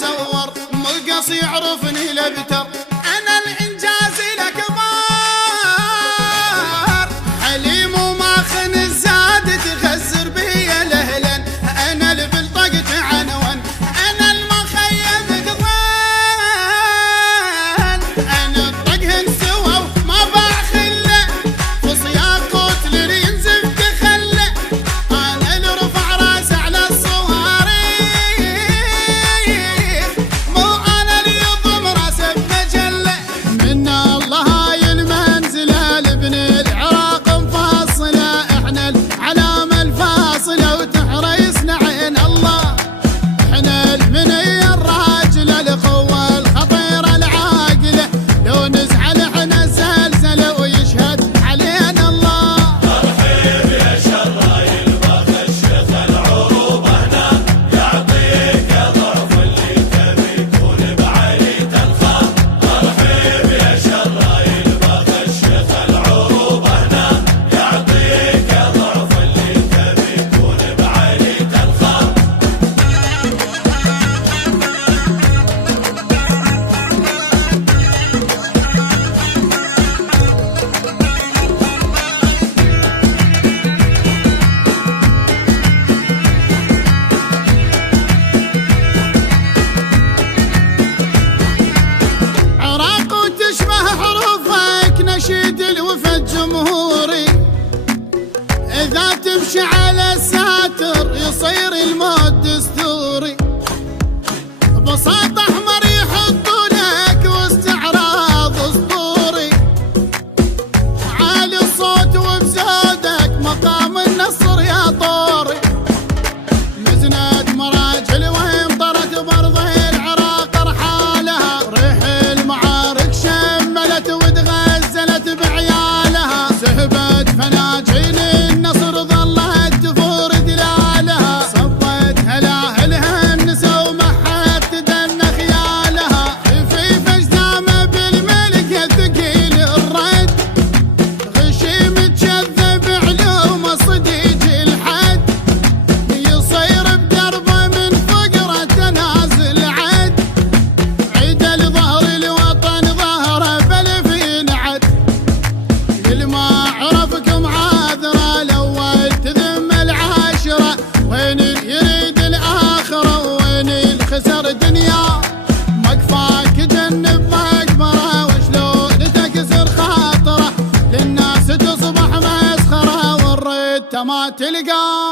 مزور مقص يعرفني لبتر انا الانجاز الاكبر حليم وماخن الزاد تغزر بي الاهلا انا اللي بالطقت عنون انا المخيم قضان انا الطقهن سوا وما باع خله فصياق قتل اللي ينزف تخله انا اللي رفع راسه على الصواريخ مو انا اللي يضم راسه بمجله من الله هاي المنزله لابن العراق مفاصله احنا العلامه الفاصله وتحريسنا عين الله احنا المنيه الراجله القوه الخطيره العاقله لو نزعل احنا زلزله ويشهد علينا الله ترحيب يا شراي البخ الشيخ العروبه هنا يعطيك ضعف اللي تبي يكون بعيد الخاء ترحيب يا شراي البخ الشيخ العروبه هنا يعطيك ضعف اللي تبي يكون بعيد الخاء عراق وتشبه حروفك نشيد الوفا الجمهوري اذا تمشي على الساتر يصير الموت دستوري بساط احمر يحطوا لك واستعراض اسطوري عالي الصوت وبزودك مقام النصر يا طوري مزنت مراجل وهم طرت برض العراق رحالها ريح المعارك شملت وتغزلت بعيالها سهبت فناجين النصر ظلت تفور دلالها صبت هلاهلها النسا ومحت تدن خيالها خفيف اجسامه بالملك ثقيل الرد غشي متشذب علوم صديق الحد يصير بدربه من فقره تنازل عد عيد الظهر الوطن ظهره بلفين عد اللي ما عرفكم عاذره الاول تذم العاشره وين اللي يريد الاخره وين الخسر دنيا مكفاك جنب مقبره وشلون تكسر خاطره للناس تصبح مسخره والريت ما تلقى